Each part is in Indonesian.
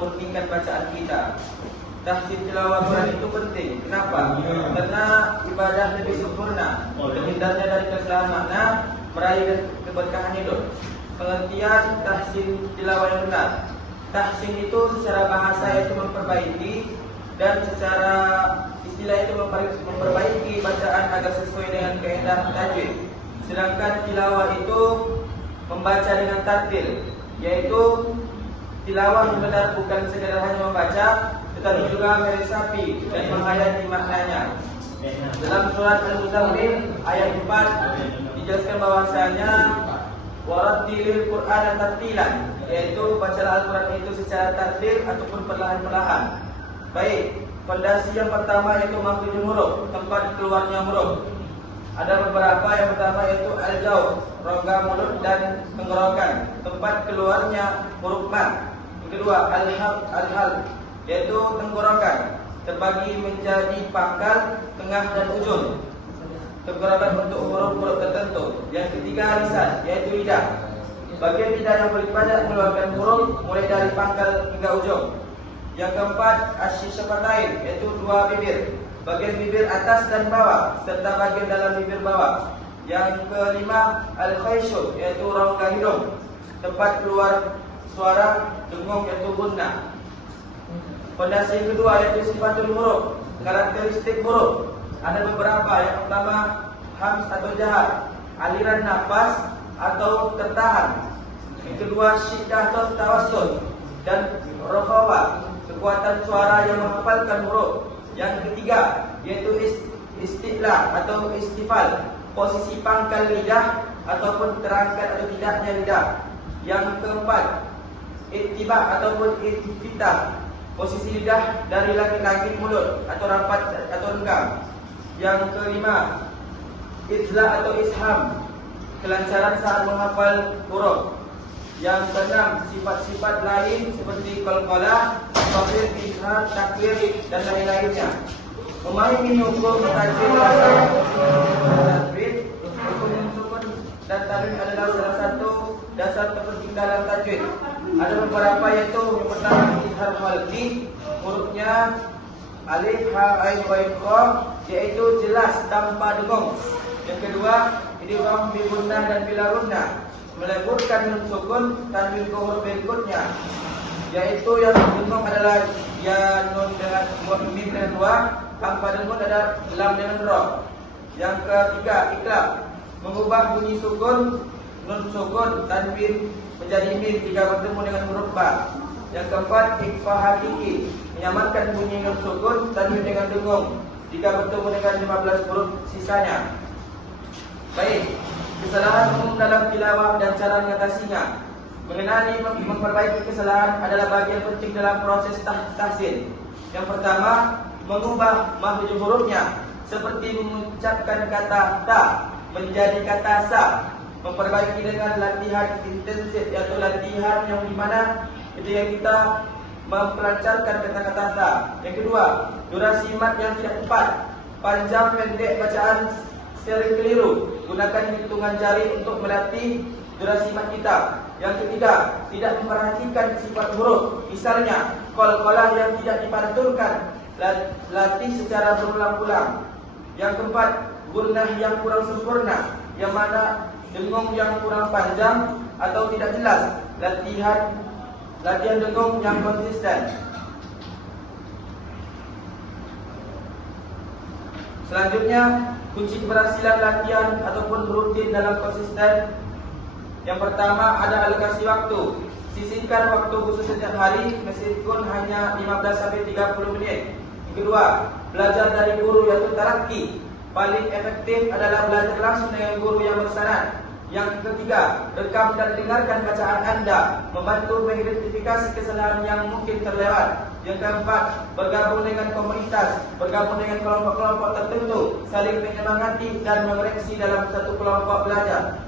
memurnikan bacaan kita. Tahsin tilawah Quran itu penting. Kenapa? Karena ibadah lebih sempurna, terhindarnya dari kesalahan makna, meraih keberkahan hidup. Pengertian tahsin tilawah yang benar. Tahsin itu secara bahasa itu memperbaiki, dan secara istilah itu memperbaiki bacaan agar sesuai dengan kaidah tajwid. Sedangkan tilawah itu membaca dengan tartil, yaitu tilawah yang benar bukan sekadar hanya membaca, tetapi juga meresapi dan menghayati maknanya. Dalam surat Al-Muzammil ayat 4 dijelaskan bahwasanya warattilil Qur'ana tartilan, yaitu bacalah Al-Quran itu secara tartil ataupun perlahan-perlahan. Baik, fondasi yang pertama yaitu makhrajul huruf, tempat keluarnya huruf. Ada beberapa. Yang pertama yaitu al-jawf, rongga mulut dan tenggorokan, tempat keluarnya huruf mad. Yang kedua al-hal, yaitu tenggorokan, terbagi menjadi pangkal, tengah dan ujung. Tenggorokan untuk huruf-huruf tertentu. Yang ketiga lisan, yaitu lidah. Bagian lidah yang paling banyak mengeluarkan huruf mulai dari pangkal hingga ujung. Yang keempat asy-syafatain, yaitu dua bibir, bagian bibir atas dan bawah serta bagian dalam bibir bawah. Yang kelima al-khayshum, yaitu rongga hidung, tempat keluar suara dengung yaitu gunnah. Fondasi yang kedua yaitu sifatul huruf, karakteristik huruf. Ada beberapa. Yang pertama hams atau jahar, aliran nafas atau tertahan. Yang kedua syiddah atau tawassul, dan rokhawah, kekuatan suara yang menghafalkan huruf. Yang ketiga yaitu isti'la atau istifal, posisi pangkal lidah ataupun terangkat atau tidaknya lidah. Yang keempat ittiba ataupun ittitah, posisi lidah dari langit-langit mulut atau rapat atau renggang. Yang kelima izla atau isham, kelancaran saat menghafal huruf. Yang keenam sifat-sifat lain seperti qalqalah, tafsir, izhar, takwir dan lain-lainnya. Memahami hukum tajwid, hukum sukun dan tanwin adalah salah satu dasar terpenting dalam tajwid. Ada beberapa yaitu yang pertama izhar khalqi, hurufnya alif, ha, ain, wain, qa, yaitu jelas tanpa dengung. Yang kedua idgham bi gunnah dan bila gunnah, meleburkan nun sukun tanwin ke huruf berikutnya, yaitu yang dengung adalah ya nun dengan mim dengan wa, tanpa dengung adalah lam dengan ra. Yang ketiga iqlab, mengubah bunyi sukun nun sukun tanwin menjadi mim jika bertemu dengan huruf ba. Yang keempat ikhfa hakiki, menyamarkan bunyi nun sukun tanwin dengan dengung jika bertemu dengan 15 huruf sisanya. Baik, kesalahan umum dalam tilawah dan cara mengatasinya. Mengenali memperbaiki kesalahan adalah bagian penting dalam proses tahsin. Yang pertama, mengubah makhraj hurufnya, seperti mengucapkan kata ta menjadi kata sa. Memperbaiki dengan latihan intensif, yaitu latihan yang dimana ketika kita mempelancarkan kata-kata ta. Yang kedua, durasi mat yang tidak tepat, panjang pendek bacaan sering keliru. Gunakan hitungan jari untuk melatih durasi mat kita. Yang ketiga, tidak memperhatikan sifat huruf, misalnya qalqalah yang tidak dipantulkan, latih secara berulang-ulang. Yang keempat, gunnah yang kurang sempurna, yang mana dengung yang kurang panjang atau tidak jelas, latihan dengung yang konsisten. Selanjutnya, kunci keberhasilan latihan ataupun rutin dalam konsisten. Yang pertama ada alokasi waktu. Sisihkan waktu khusus setiap hari meskipun hanya 15 sampai 30 menit. Yang kedua, belajar dari guru yaitu talaqi. Paling efektif adalah belajar langsung dengan guru yang bersanad. Yang ketiga, rekam dan dengarkan bacaan Anda, membantu mengidentifikasi kesalahan yang mungkin terlewat. Yang keempat, bergabung dengan komunitas, bergabung dengan kelompok-kelompok tertentu, saling menyemangati dan mengoreksi dalam satu kelompok belajar.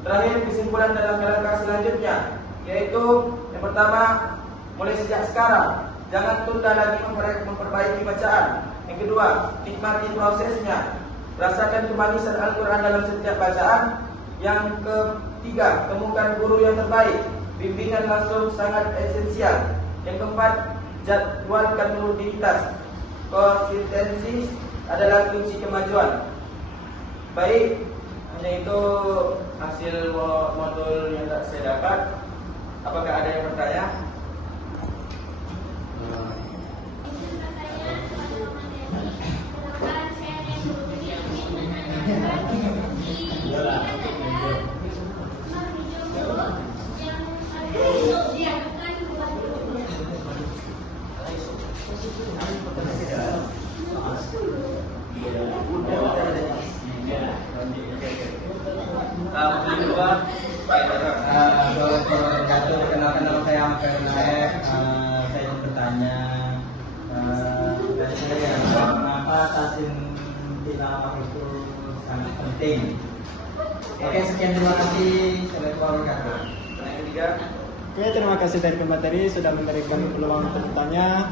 Terakhir, kesimpulan dalam langkah selanjutnya, yaitu yang pertama, mulai sejak sekarang, jangan tunda lagi memperbaiki bacaan. Yang kedua, nikmati prosesnya, rasakan kemanisan Al-Quran dalam setiap bacaan. Yang ketiga, temukan guru yang terbaik, bimbingan langsung sangat esensial. Yang keempat, jadwalkan rutinitas. Konsistensi adalah kunci kemajuan. Baik, hanya itu hasil modul yang saya dapat. Apakah ada yang bertanya? Kenal saya Amper Naik. Saya ingin bertanya dari saya mengapa tahsin tilawah itu sangat penting. Oke, sekian, terima kasih. Assalamualaikum warahmatullahi wabarakatuh. Yang ketiga, Oke, terima kasih dari pemateri sudah memberikan peluang untuk bertanya.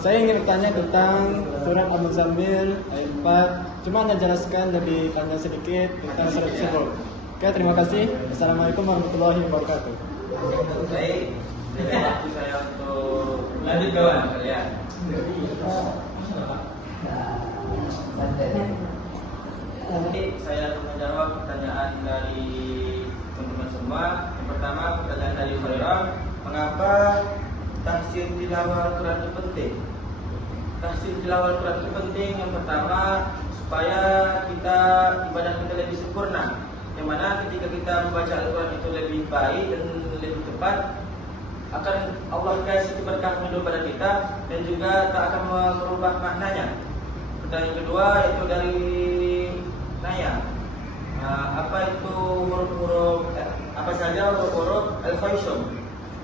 Saya ingin bertanya tentang surat Al-Muzammil ayat 4. Cuma Anda jelaskan lebih panjang sedikit tentang surat tersebut. Oke, terima kasih. Assalamualaikum warahmatullahi wabarakatuh. baik. Dari waktu saya untuk lanjut kawan kalian. Jadi saya akan menjawab pertanyaan dari teman-teman semua. Yang pertama, pertanyaan dari Hurairah, mengapa tahsin tilawah Al-Quran itu penting? Tahsin tilawah Al-Quran itu penting. Yang pertama, supaya ibadah kita lebih sempurna. Yang mana ketika kita membaca Al-Quran itu lebih baik dan lebih tepat, akan Allah kasih berkah hidup pada kita dan juga tak akan merubah maknanya. Pertanyaan kedua itu dari Naya. Apa itu huruf-huruf? Apa saja huruf-huruf al-khayshum?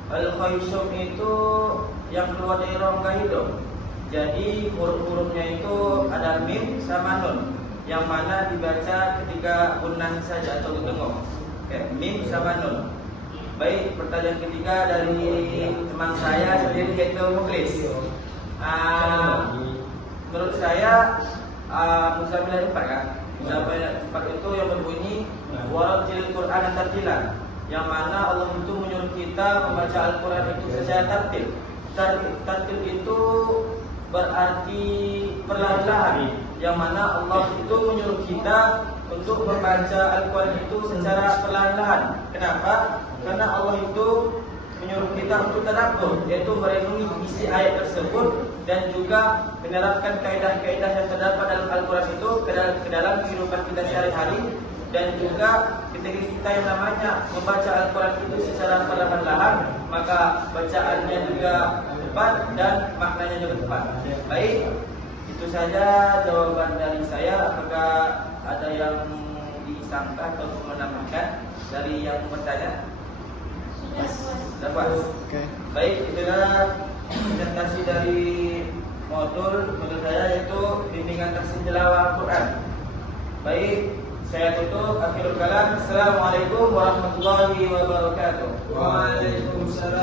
Al-khayshum itu yang keluar dari rongga hidung. Jadi huruf-hurufnya itu ada mim sama nun, yang mana dibaca ketika gunnah saja atau dengung. Oke, mim sama nun. Baik, pertanyaan ketiga dari teman saya sendiri yaitu Mukhlis. Menurut saya Muzammil ayat 4 kan? Muzammil ayat 4 itu yang berbunyi warattil Qur'ana tartilan, yang mana Allah itu menyuruh kita membaca Al-Quran itu secara tartil. Tartil itu berarti perlahan-lahan, yang mana Allah itu menyuruh kita untuk membaca Al-Quran itu secara perlahan-lahan. Kenapa? Karena Allah itu menyuruh kita untuk tadabbur, yaitu merenungi isi ayat tersebut dan juga menerapkan kaidah-kaidah yang terdapat dalam Al-Quran itu ke dalam kehidupan kita sehari-hari, dan juga ketika kita yang namanya membaca Al-Quran itu secara perlahan-lahan, maka bacaannya juga tepat dan maknanya juga tepat. Baik, itu saja jawaban dari saya. Apakah ada yang disangka atau menambahkan dari yang bertanya? Dapat. Oke. Baik, itulah presentasi dari modul saya, yaitu bimbingan tahsin tilawah Al-Quran. Baik, saya tutup. Akhirul kalam. Assalamualaikum warahmatullahi wabarakatuh. Waalaikumsalam.